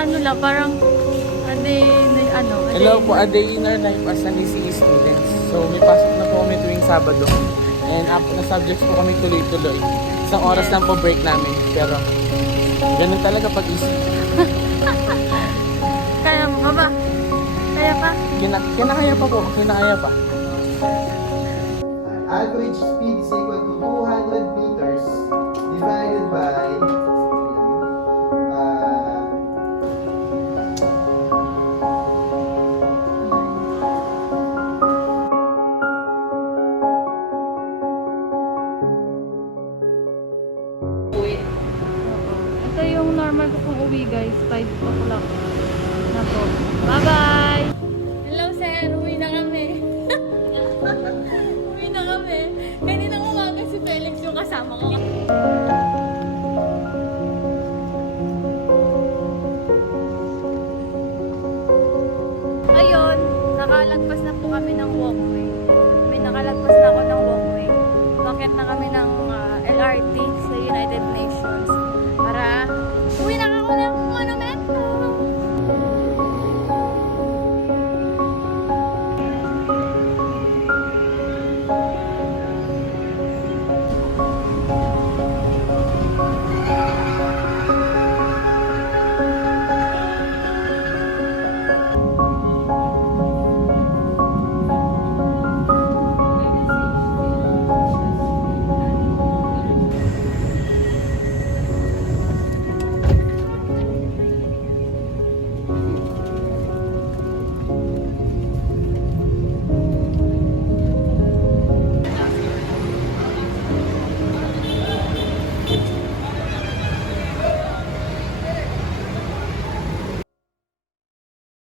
ano lang, parang a day, ano, a Hello day. po, a day in our life as an ECE students. So, may pasok na po kami tuwing Sabado. And na subjects po kami tuloy-tuloy. Isang oras Yes. lang po break namin. Pero, ganun talaga pag ECE. Kaya mo pa ba? Kaya pa? Kinakaya pa po, kinakaya pa. Average speed is equal to 200 meters divided by Ito yung normal ko pong uwi guys, 5 o'clock na po. Bye-bye! Hello sir, uwi na kami. Uwi na kami. Kaninang umaga si Felix yung kasama ko.